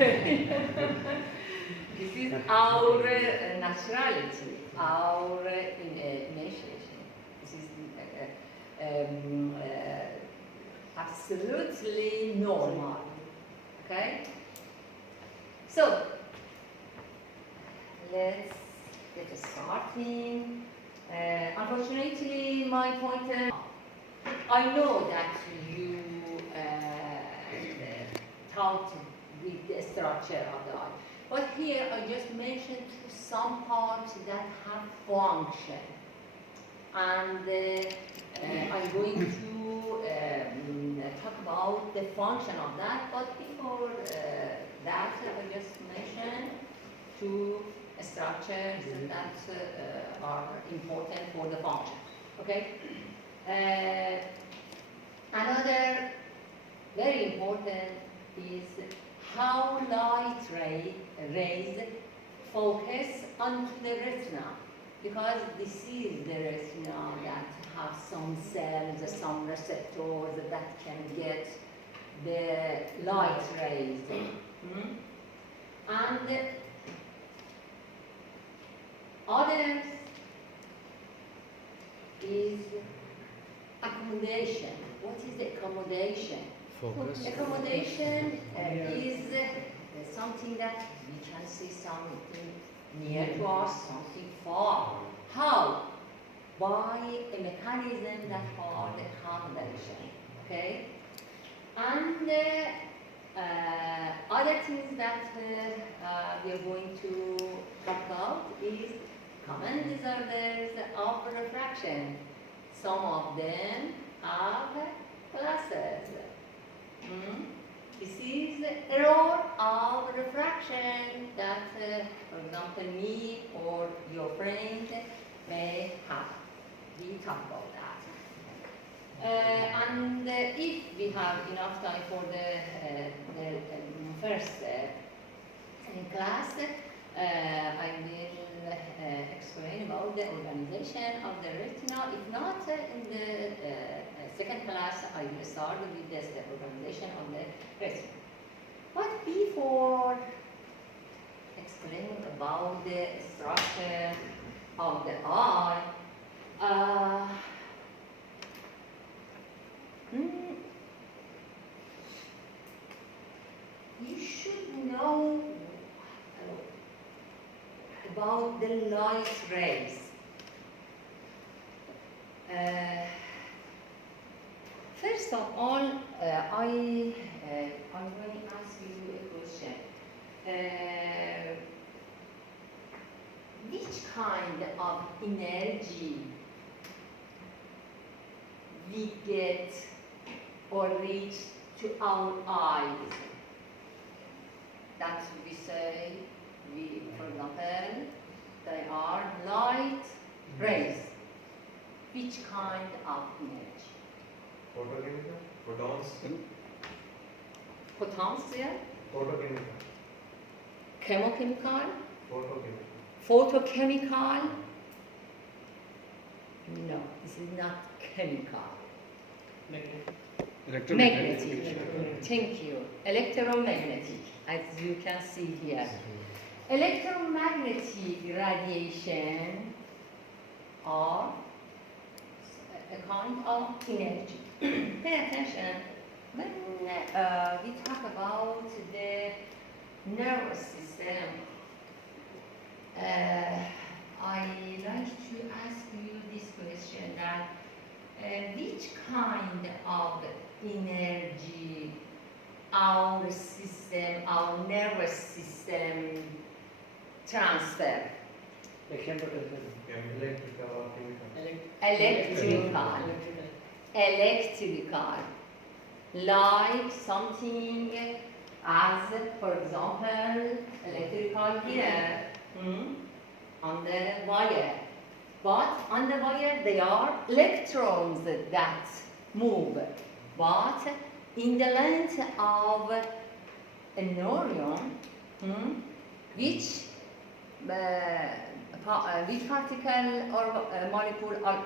This is our naturality, our initiation. This is absolutely normal. Okay? So, let's get starting. Unfortunately, my pointer, I know that you taught with the structure of the eye. But here I just mentioned some parts that have function. And I'm going to talk about the function of that. But before that, I just mentioned two structures that are important for the function. Okay? Another very important is how light rays focus onto the retina, because this is the retina that have some cells, some receptors that can get the light rays. And others is accommodation. What is the accommodation? Focus. Accommodation is something that we can see something near to us, something far. How? By a mechanism that called accommodation. Okay? And other things that we are going to talk about is common disorders of refraction. Some of them have classes. This is error of refraction that, for example, me or your friend may have. We talk about that. And if we have enough time for the first class, I will explain about the organization of the retina. If not, in the second class, I will start with the organization of the retina. But before explaining about the structure of the eye, you should know about the light rays. First of all, I'm going to ask you a question. Which kind of energy we get or reach to our eyes? That we say, for example, they are light rays. Which kind of energy? Photochemical? Photons? Photons, yeah? Photochemical. Chemochemical? Photochemical. Photochemical? No, this is not chemical. Magnetic. Thank you. Electromagnetic, as you can see here. Electromagnetic radiation are a kind of energy. Pay attention. When we talk about the nervous system, I like to ask you this question, that which kind of energy our system, our nervous system transfer? Electrical or Electrical. Electrical. Like something as, for example, electrical here on the wire. But on the wire there are electrons that move. But in the length of a neuron, which particle or molecule are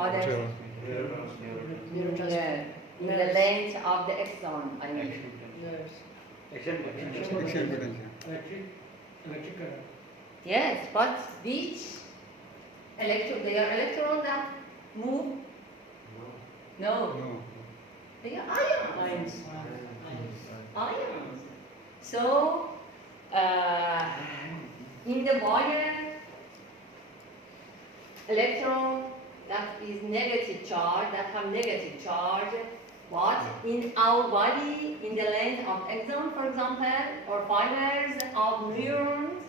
other in the length of the axon, I mean. Action potential. Action potential. Electric current. Yes, but which they are electrons that move? No. No. They are ions. Ions. So, in the wire, electron that is negative charge, that have negative charge, but in our body, in the length of axon, for example, or fibers of neurons,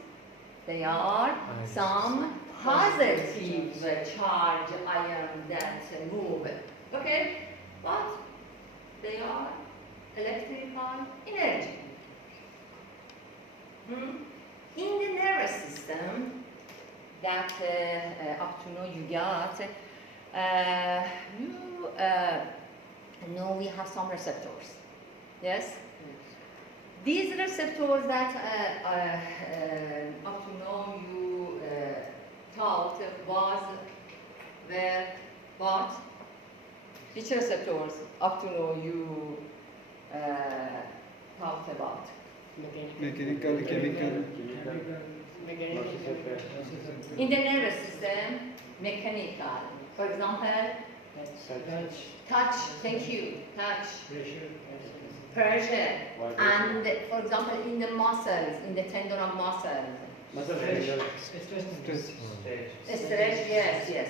they are some positive charge ions that move. Okay? But they are electrical energy. In the nervous system that up to now you got, you know we have some receptors. Yes? These receptors that up to now you thought were what? Which receptors up to now you talked about? Mechanical, chemical. In the nervous system, mechanical. For example, touch, thank you, touch, pressure, and for example, in the muscles, in the tendon of muscles. Stretch, yes.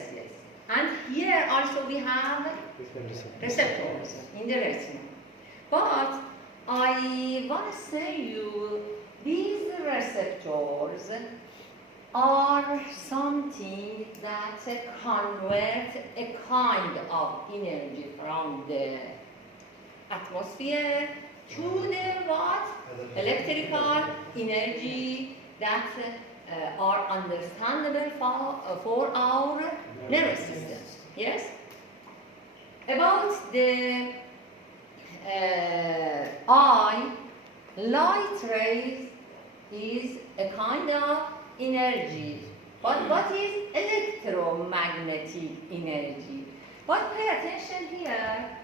And here also we have receptors in the retina. But I want to say you, these receptors are something that convert a kind of energy from the atmosphere to the what? Electrical energy that are understandable for our nervous system. Yes? About the eye, light rays is a kind of energy. But what is electromagnetic energy? But pay attention here.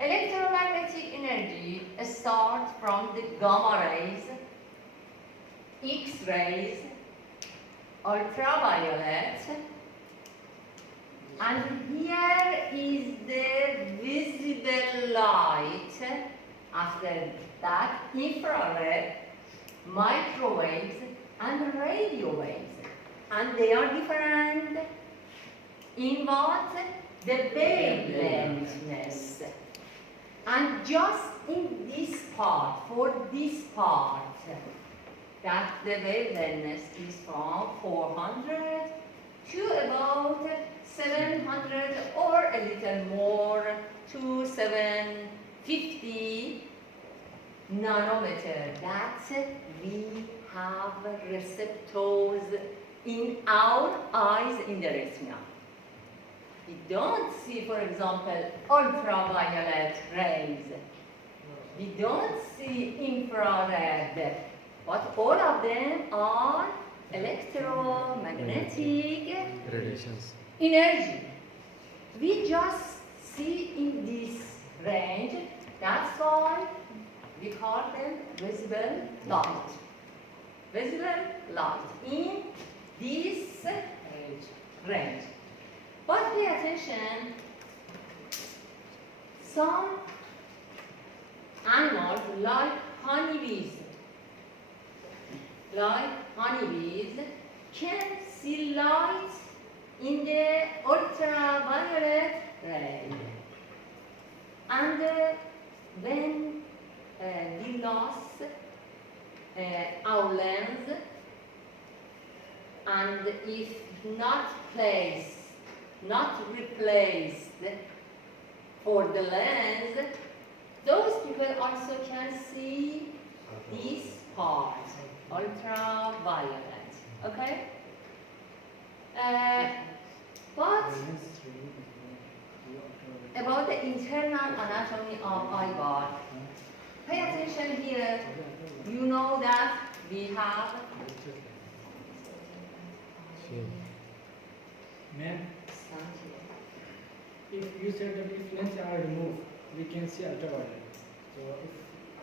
Electromagnetic energy starts from the gamma rays, X-rays, ultraviolet, and here is the visible light. After that, infrared, microwaves, and radio waves. And they are different in what? The wavelengthness. And just in this part, for this part, that the wavelengthness is from 400 to about 700 or a little more to 750 nanometer. That we have receptors in our eyes in the retina. We don't see, for example, ultraviolet rays. We don't see infrared. But all of them are electromagnetic energy. We just see in this range. That's why we call them visible light. Visible light in this range. But pay attention, some animals like honeybees can see light in the ultraviolet ray. And when we lost our lens, and if not replaced for the lens, those people also can see this part, ultraviolet. Okay? But about the internal anatomy of eyeball, pay attention here. You know that we have Ma'am, if you said that if lens are removed, we can see ultraviolet. So if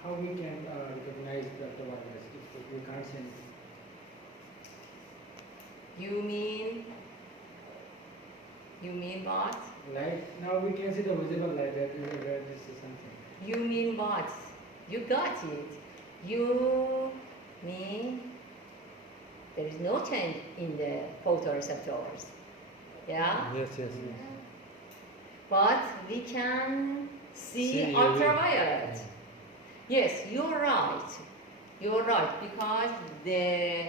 how we can recognize the ultraviolet if we can't see anything? You mean what? Light, now we can see the visible light, that is a red, this is something. You mean what? You got it. You mean there is no change in the photoreceptors. Yeah? Yes, yes. But we can see See UV. ultraviolet. Yes, you're right. You're right, because the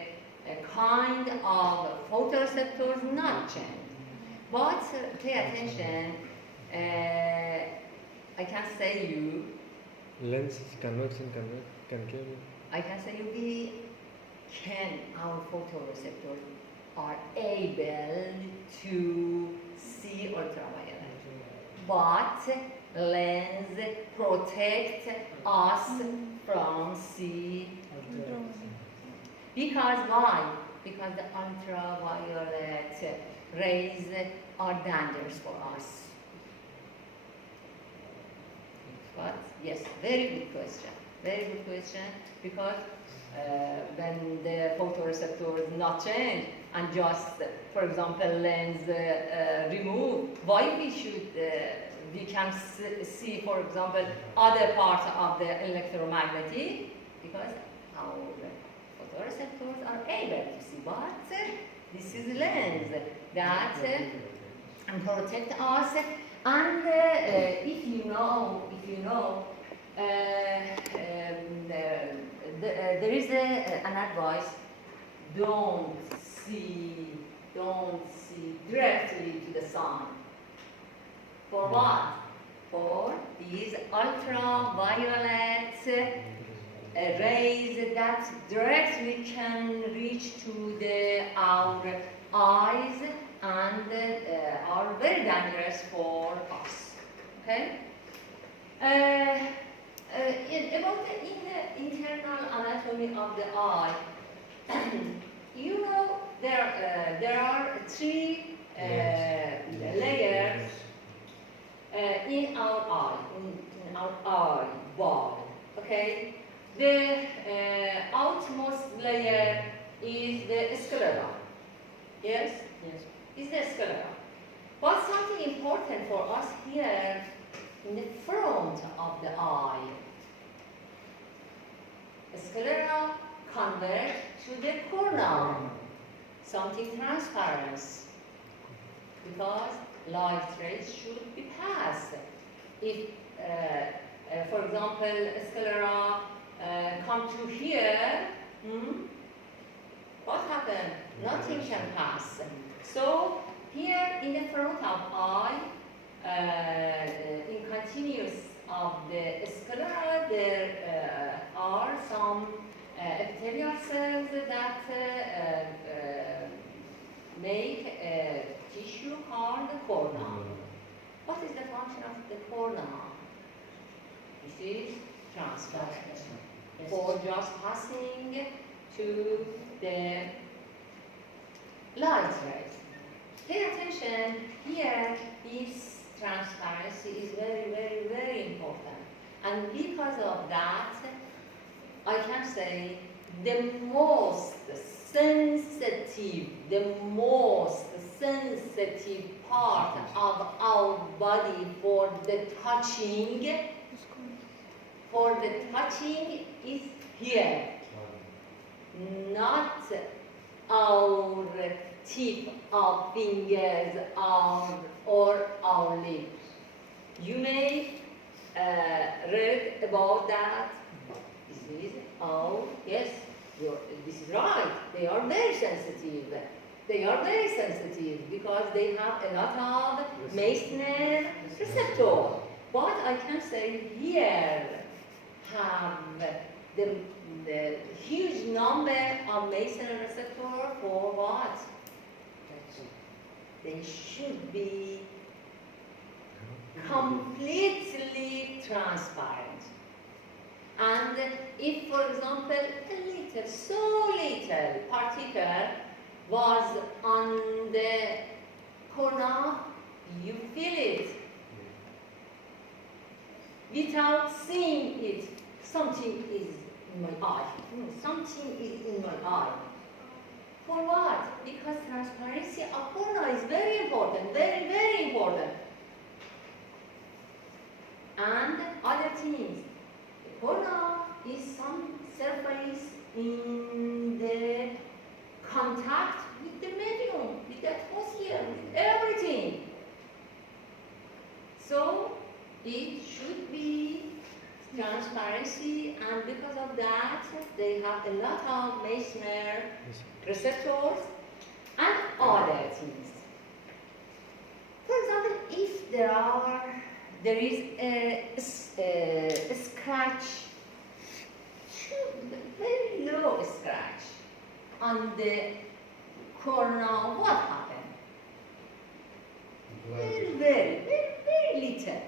kind of photoreceptors not change. But pay attention, I can say you, Lens, convection, concave. I can say you, our photoreceptors are able to see ultraviolet. But lens protect us from see. Because why? Because the ultraviolet rays are dangerous for us. But yes, very good question. Very good question, because when the photoreceptors not change and just, for example, lens remove, why we can see, for example, other parts of the electromagnetic, because our photoreceptors are able to see. But this is lens that protect us. And if you know, there is an advice: don't see directly to the sun. For what? For these ultraviolet rays that directly can reach to our eyes and are very dangerous for us. Okay? About the internal anatomy of the eye, you know there are three layers in our eye, in our eye wall. Okay? The outmost layer is the sclera. Yes? Yes. Is the sclera. But something important for us here in the front of the eye. Sclera convert to the cornea, something transparent, because light rays should be passed. If, for example, sclera come to here, what happened? Nothing can pass. So here in the front of eye, in continuous of the sclera, there are some epithelial cells that make a tissue called the cornea. What is the function of the cornea? This is transparent, for just passing to the light rays. Pay attention, here this transparency is very, very, very important. And because of that, I can say the most sensitive part of our body for the touching is here, not our tip of fingers or our lips. You may read about that. This is yes, this is right. They are very sensitive. They are very sensitive because they have a lot of Meissner receptor. But I can say here have the huge number of Meissner receptor for what? They should be completely transparent. And if, for example, so little particle was on the cornea, you feel it without seeing it. something is in my eye. Something is in my eye. For what? Because transparency of cornea is very important, very, very important. And other things. The cornea is some surface in the contact with the medium, with the atmosphere, with everything. So it should be transparency, and because of that, they have a lot of Meissner receptors and other things. For example, if there is a scratch, very low scratch on the cornea, what happened? Very little.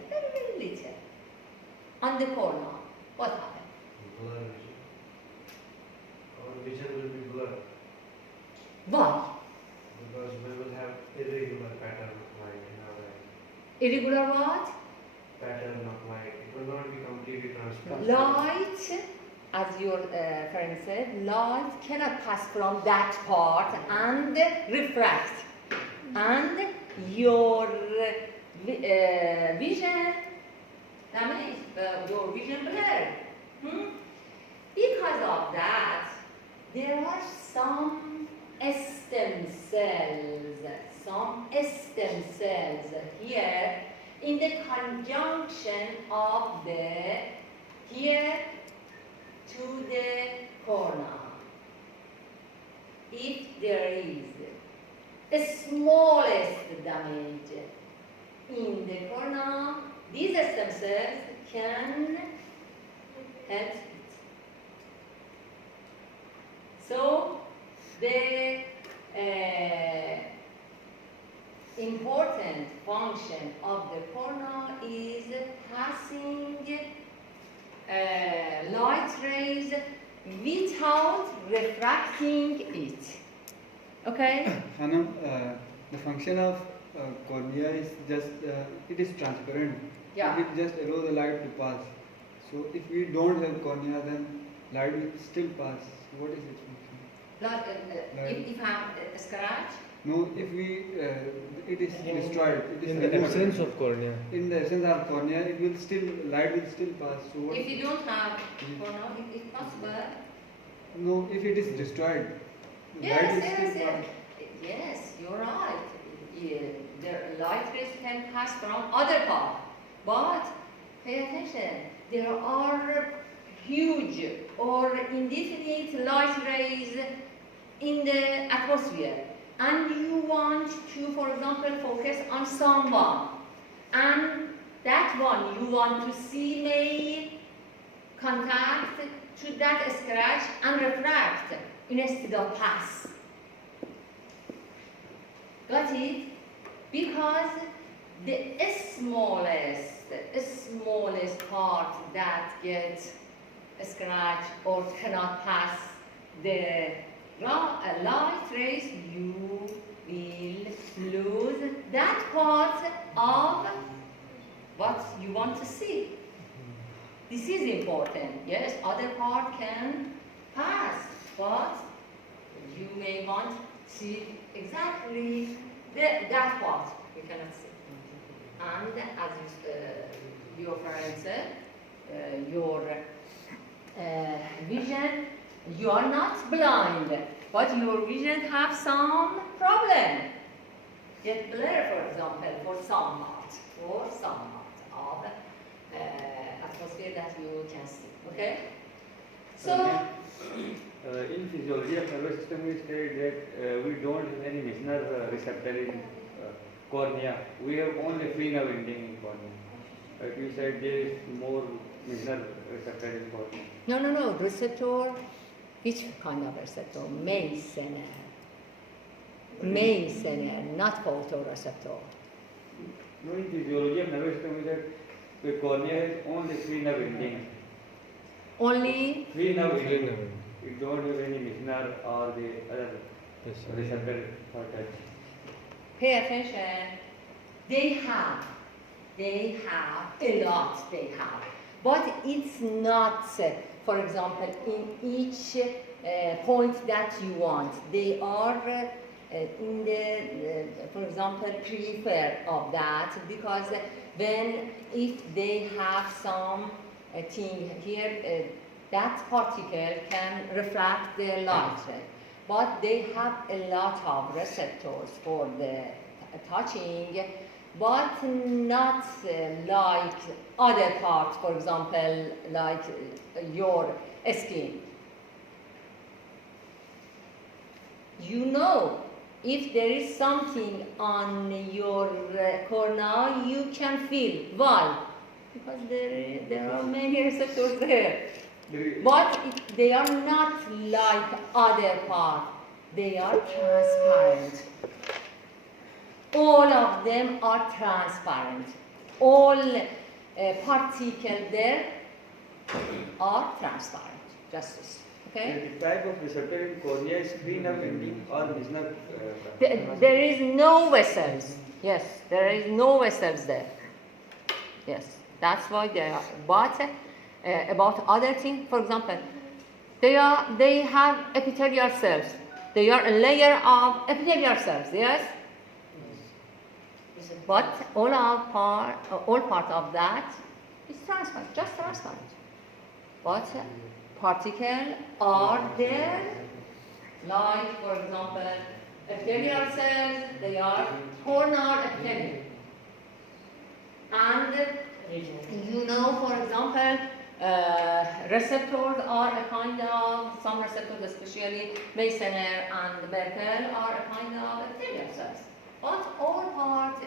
On the corner, what happened? Blur vision. Our vision will be blurred Why? because we will have irregular pattern of light in our eye. Irregular what? Pattern of light. It will not be completely transparent. Light, as your friend said, light cannot pass from that part and refract. And your vision damaged, your vision blurred. Because of that, there are some stem cells here in the conjunction of the here to the cornea. If there is the smallest damage in the cornea, these stem cells can help it. So the important function of the cornea is passing light rays without refracting it. Okay? Hanam, the function of cornea is just, it is transparent. Yeah. It just allows the light to pass. So if we don't have cornea, then light will still pass. What is its function? Like, if I have a scratch, No, if we, it is destroyed. It is In the removed. absence of cornea. In the essence of cornea, it will still, light will still pass. So what? if you don't have cornea, it's possible. No, if it is destroyed, light will still pass. Yes, you're right. The light rays can pass from other part, but pay attention. There are huge or indefinite light rays in the atmosphere, and you want to, for example, focus on someone, and that one you want to see may contact to that scratch and refract instead of pass. Got it? Because the smallest part that gets scratched or cannot pass the light rays, you will lose that part of what you want to see. This is important. Yes, other part can pass, but you may want to see exactly that part we cannot see. And as your friend said, your vision, you are not blind, but your vision have some problem. Get blur, for example, for some part of atmosphere that you can see. Okay? So, in physiology of nervous system, we state that we don't have any Meissner receptor in cornea. We have only free nerve ending in cornea. But you said there is more Meissner receptor in cornea. no, receptor, which kind of receptor? Meissner, not photoreceptor. No, in physiology of nervous system, we said the cornea has only free nerve ending. Only Free nerve Free ending. nerve. It don't have any Meissner or the other Yes, sir. receptor for touch. pay attention. They have a lot. but it's not, for example, in each point that you want. They are in the, for example, prefer of that, because if they have some thing here, that particle can refract the light, but they have a lot of receptors for the touching, but not like other parts, for example, like your skin. You know, if there is something on your cornea, you can feel. Why? Because there are many receptors there. But they are not like other parts. They are transparent. All of them are transparent. All particles there are transparent. Just this. Okay? The type of receptor in cornea is free nerve ending or Misner. There is no vessels. Yes, there is no vessels there. Yes, that's why they are. But about other things, for example, they have epithelial cells. They are a layer of epithelial cells. Yes. But all part of that is transparent, just transparent. But particles are there, like for example, epithelial cells. They are corneal epithelium. And you know, for example, receptors are a kind of, some receptors, especially Meissner and Merkel, are a kind of epithelial cells. But all parts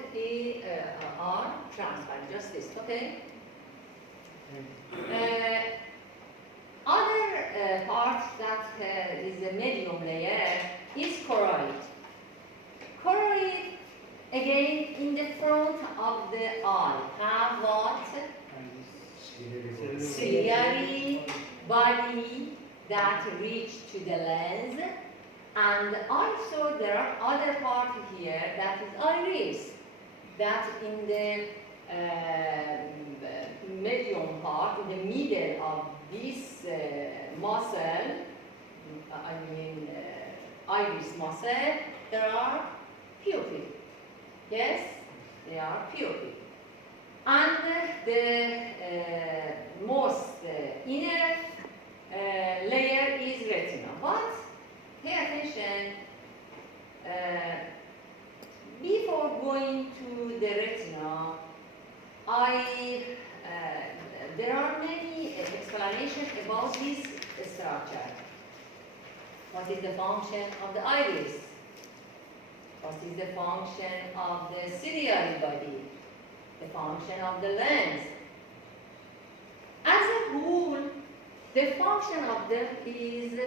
are transparent, just this, okay? Other part that is a medium layer is choroid. Choroid, again, in the front of the eye, have what? Ciliary body that reach to the lens. And also there are other parts here that is iris, that in the medium part, in the middle of this muscle, iris muscle, there are pupil. Yes, they are pupil. And the most inner layer is retina. But pay attention, before going to the retina, there are many explanations about this structure. What is the function of the iris? What is the function of the ciliary body? The function of the lens? As a whole, the function of them is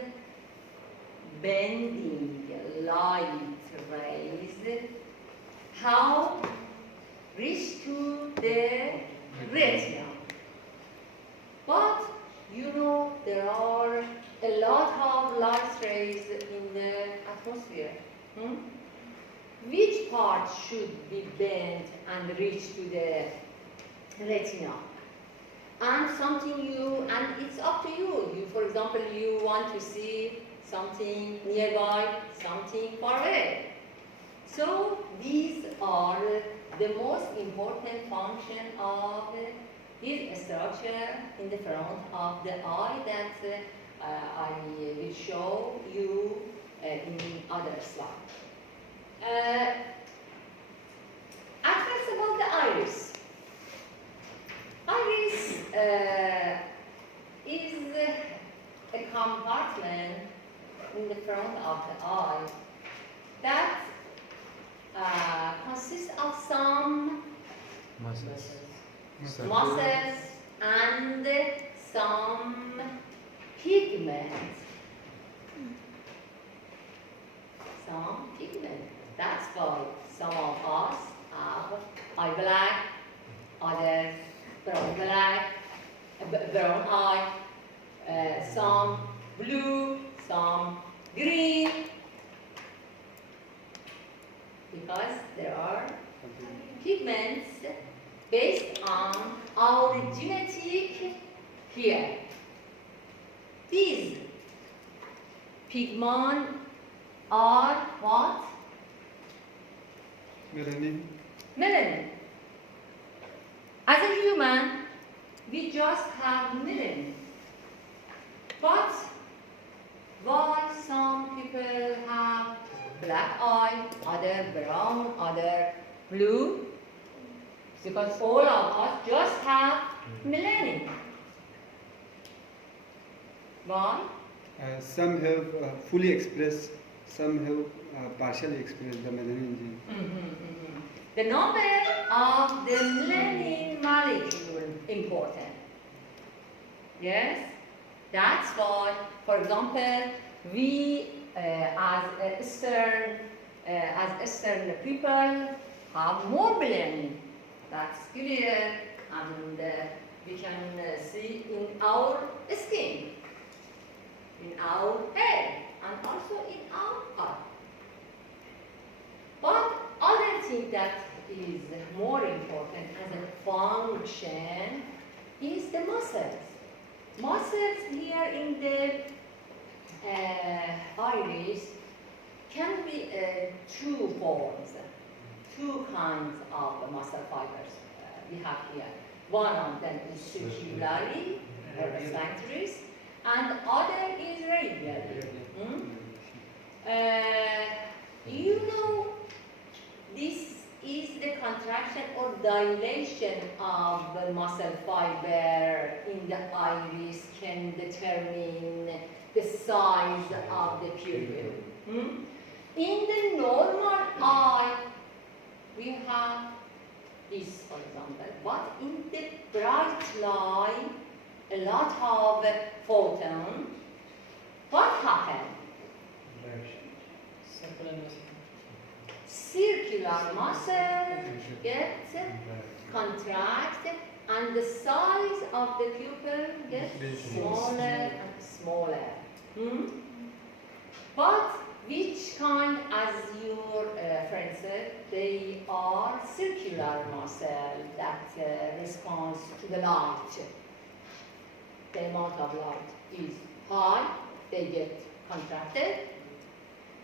bending light rays, how reach to the retina. But you know, there are a lot of light rays in the atmosphere. Which part should be bent and reach to the retina? And it's up to you. You, for example, you want to see something nearby, something far away. So these are the most important function of this structure in the front of the eye that I will show you in other slides. At first about the iris. Iris is a compartment in the front of the eye that consists of some Muscles. muscles and some pigments. Some pigment. That's why some of us have eye black, others brown eye, some blue, some green, because there are pigments based on our genetic here. These pigments are what? Melanin. Melanin. As a human, we just have melanin. But why some people have black eye, other brown, other blue? Because all of us just have melanin. Why? Some have fully expressed, some have partially expressed the melanin gene. The number of the melanin molecule important. Yes, that's why, for example, we as Eastern people have more melanin. That's clear, and we can see in our skin, in our hair, and also in our eye. But other thing that is more important as a function is the muscles. Muscles here in the iris can be two forms, two kinds of muscle fibers we have here. One of them is circularly, sphincteris, and other is radially. You know, this is the contraction or dilation of the muscle fiber in the iris can determine the size of the pupil. In the normal eye, we have this, for example, but in the bright light, a lot of photon, what happens? Circular muscle gets contracted and the size of the pupil gets smaller and smaller. But which kind, as your friend said, they are circular muscle that responds to the light. The amount of light is high, they get contracted.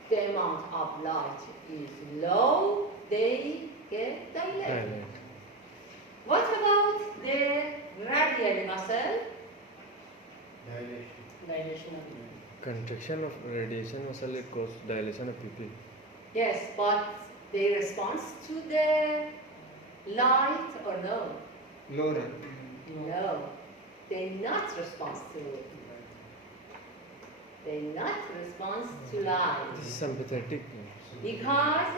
The amount of light is low, they get dilated. What about the radial muscle? Dilation of Contraction of radiation muscle, it causes dilation of pupil. Yes, but they respond to the light or no? Low, right? No, they not respond to it. They not respond to light. This is sympathetic. Because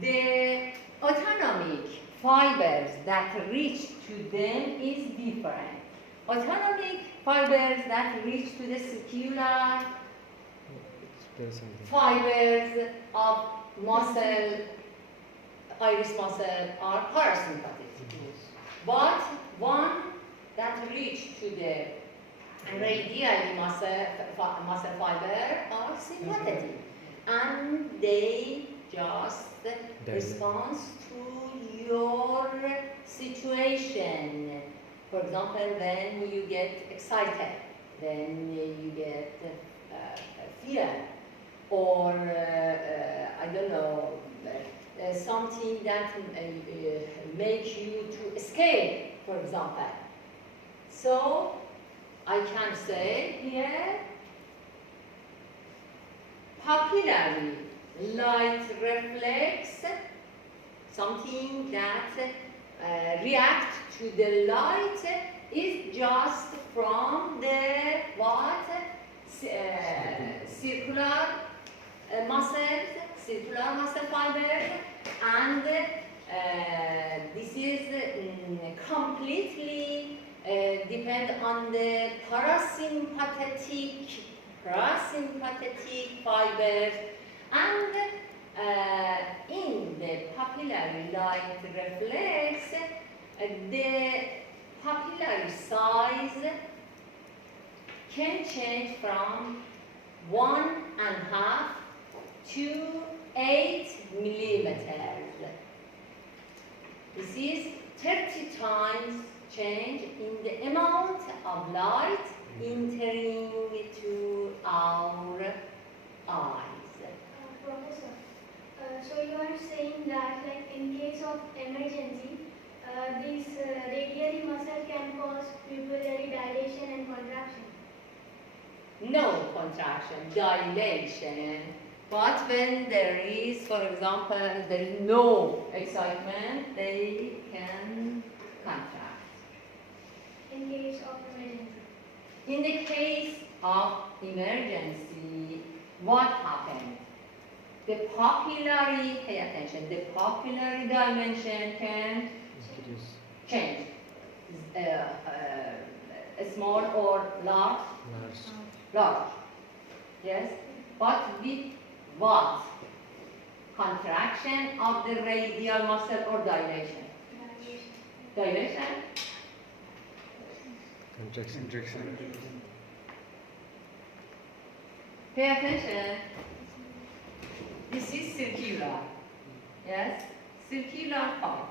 the autonomic fibers that reach to them is different. Autonomic fibers that reach to the circular Explain something. fibers of muscle, iris muscle are parasympathetic. But one that reach to the radial muscle fiber are sympathetic. And they just respond to your situation. For example, when you get excited, then you get fear, or I don't know, something that makes you to escape, for example. So I can say here, papillary light reflex, something that reacts to the light is just from the what? Circular muscle fibers, and this is completely depend on the parasympathetic fibers, and in the papillary light reflex, the papillary size can change from 1.5 to 8 millimeters. This is 30 times change in the amount of light entering to our eyes. Professor, so you are saying that like in case of emergency, this radial muscle can cause pupillary dilation and contraction. No contraction, dilation. But when there is, for example, there is no excitement, they can contract. In case of emergency. In the case of emergency, what happens? The papillary, pay attention, the papillary dimension can Increase. change. Small or large? Large. Large. Yes? But with what? Contraction of the radial muscle or dilation? Dilation? Contraction. Pay attention. This is circular. Yes? Circular part.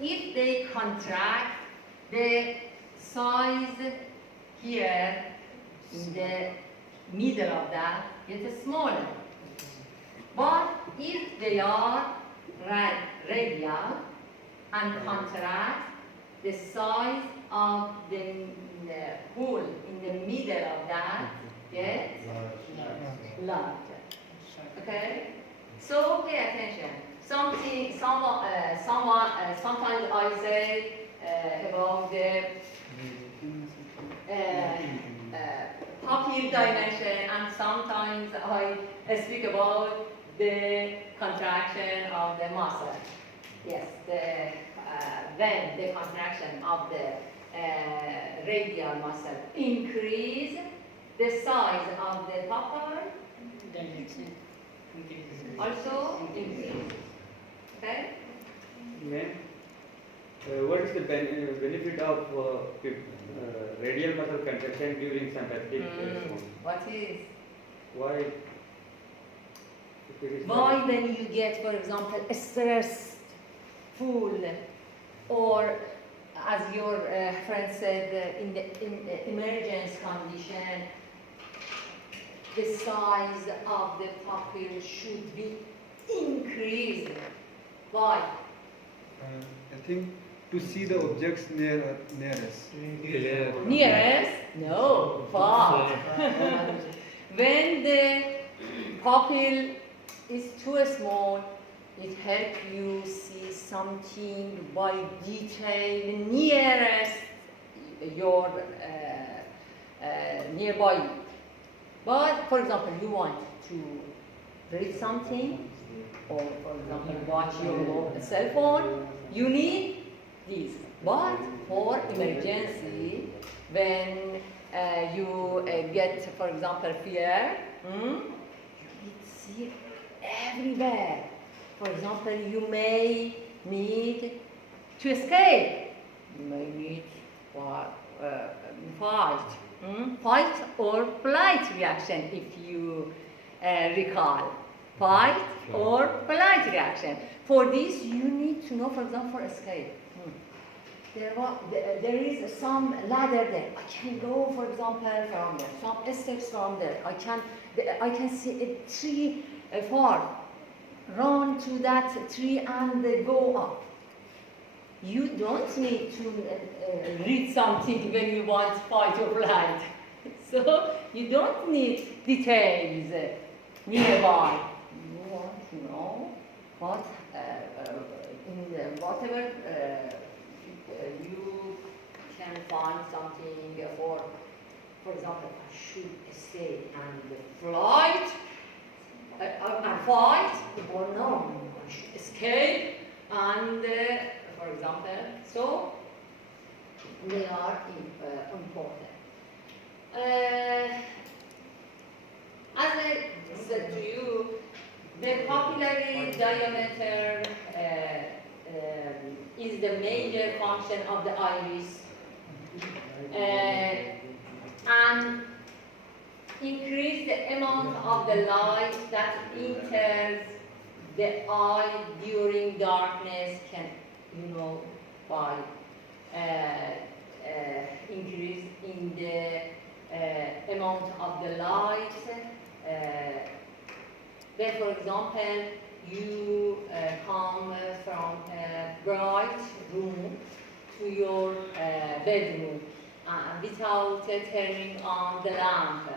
If they contract, the size here in the middle of that gets smaller. But if they are radial and contract, the size of the hole in the middle of that gets larger. Okay? So pay attention. Sometimes I say about the papillary dimension, and sometimes I speak about the contraction of the muscle. Yes, when the contraction of the radial muscle increase, the size of the papillary also increase. Okay? Ma'am, what is the benefit of radial muscle contraction during sympathetic response? What is? Why? If it is Why when you get, for example, stressed, full, or as your friend said, in the emergency condition, the size of the papilla should be increased. Why? I think to see the objects nearest. Clear. Nearest? No, far. When the papilla is too small, it helps you see something by detail nearest your nearby. But for example, you want to read something, or for example, watch your cell phone, you need this. But for emergency, when you get, for example, fear, you need to see everywhere. For example, you may need to escape. You may need fight or flight reaction, if you recall. Fight or flight reaction. For this, you need to know, for example, for escape. There is some ladder there. I can go, for example, from there. Some steps from there. I can see a tree far. Run to that tree and go up. You don't need to read something when you want to fight or flight. So you don't need details nearby. You want to know what in whatever you can find something for example, I should escape and flight and fight, or no, I should escape and for example, so they are important. As I said to you, the papillary diameter is the major function of the iris, and increase the amount of the light that enters the eye during darkness can you know, by increase in the amount of the light. Then, for example, you come from a bright room to your bedroom without turning on the lamp.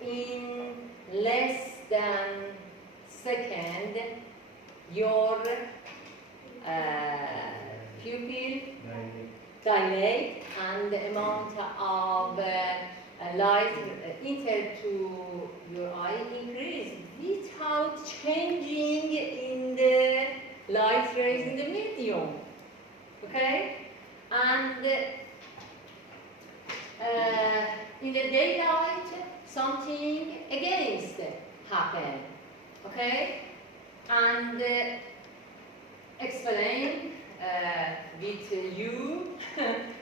In less than second, your pupil dilate and the amount of light enter to your eye increase without changing in the light rays in the medium. Okay? And in the daylight, something against happen. Okay? And explain with you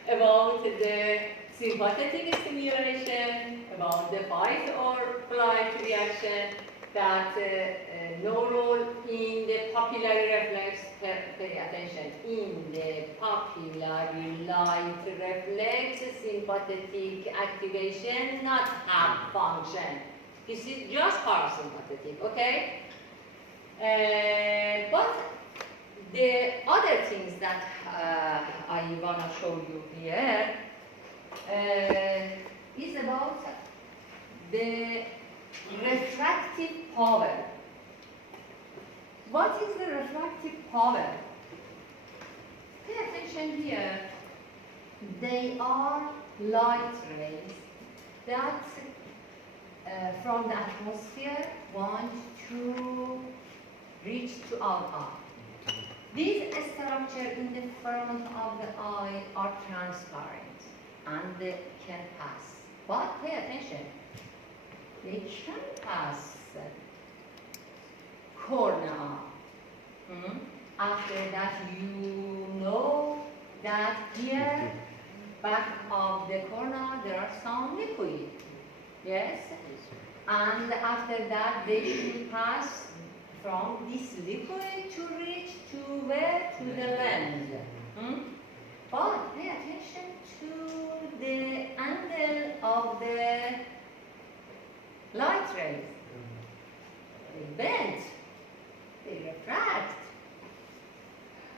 about the sympathetic stimulation, about the fight or flight reaction, that no role in the papillary reflex, pay attention, in the papillary light reflex, sympathetic activation not have function. This is just parasympathetic, okay? But the other things that I want to show you here is about the refractive power. What is the refractive power? Pay attention here. They are light rays that from the atmosphere want to reach to our eye. These structures in the front of the eye are transparent and they can pass. But pay attention, they can pass cornea. After that, you know that here, back of the cornea, there are some liquid. Yes? And after that, they should pass from this liquid to reach to where? To the lens. But pay attention to the angle of the light rays. They bend, they refract.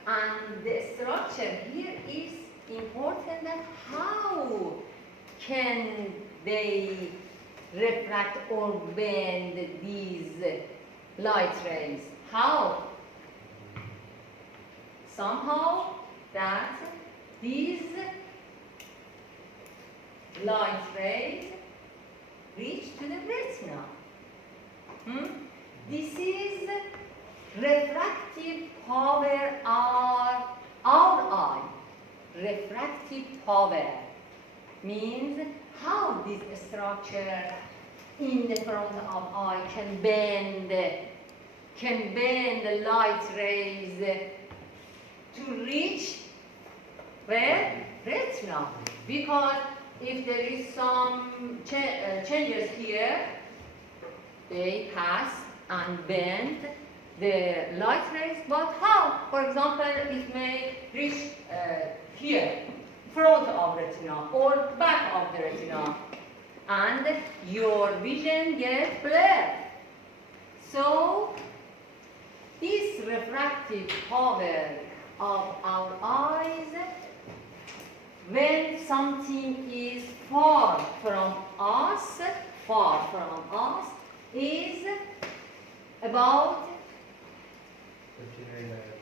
And the structure here is important, that how can they refract or bend these light rays? How? Somehow that these light rays reach to the retina. This is refractive power of our eye. Refractive power means how this structure in the front of eye can bend the light rays to reach where? Retina. Because if there is some changes here, they pass and bend the light rays, but how? For example, it may reach here, front of retina or back of the retina, and your vision gets blurred. So, this refractive power of our eyes, when something is far from us, is about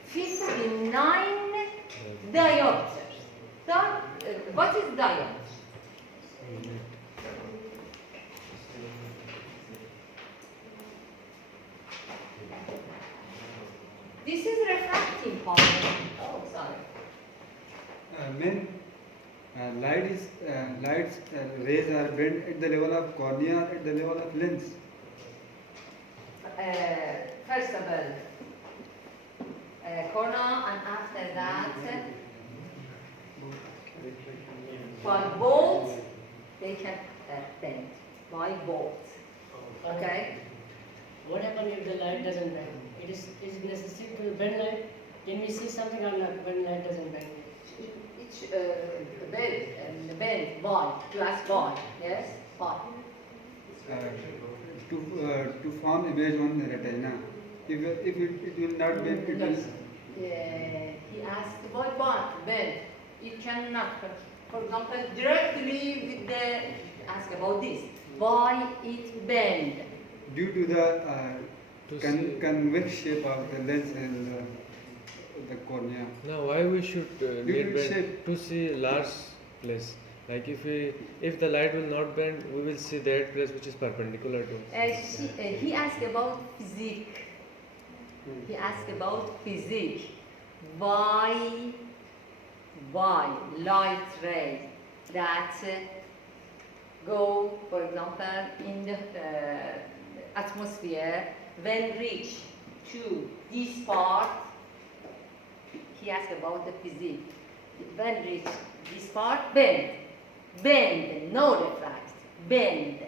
59 diopters. What is diopter? This is refracting power. Oh, sorry. When lights rays are bent at the level of cornea, at the level of lens. First of all, cornea, and after that, by both, they can bend by both. Okay? what happens if the light doesn't bend? Is it necessary to bend light? Can we see something or not when light doesn't bend? Each bend, why? You ask why, yes? Why? To form image on the retina. If it will not bend, it will. He asked why bend? It cannot. For example, directly with the ask about this. Why it bend? Due to the To see. convex shape of the lens and the cornea. Now, why we should Due need to bend shape. to see large place? Like if the light will not bend, we will see that place which is perpendicular to. He asked about physics. He asked about physics. Why light rays that go, for example, in the atmosphere, when reach to this part, he asked about the physics. When reach this part, bend, no refract, bend.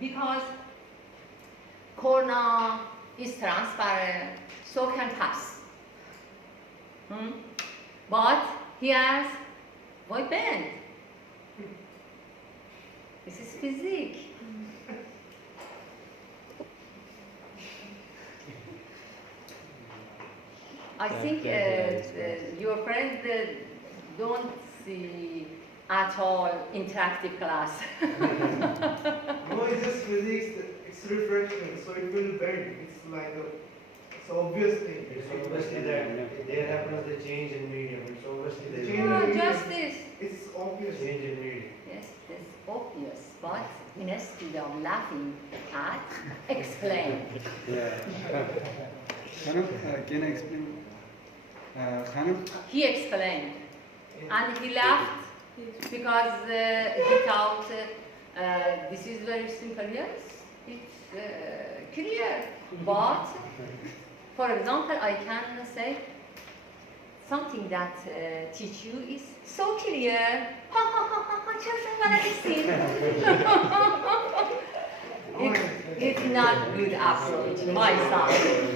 Because cornea is transparent, so can pass. But he asked, why bend? This is physics. I think your friends don't see at all interactive class. No, it's just physics. It's refraction, so it will bend. It's like it's obvious thing. It's obviously that there happens the change in medium. It's obviously the Change in Just this. It's obvious. change in medium. Yes, that's obvious, but instead of laughing at, explain. Yeah. Khanam, can I explain? Khanam, He explained, and he laughed because he thought this is very simple. Yes, it's clear. But, for example, I can say something that teach you is so clear. Ha ha ha ha ha! Just it's not good approach, my side.